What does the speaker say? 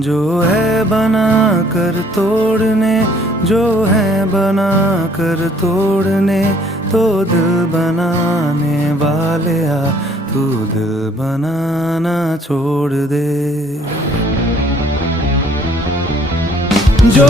जो है बना कर तोड़ने, जो है बना कर तोड़ने, तो दिल बनाने वाले आ, तू दिल बनाना छोड़ दे। जो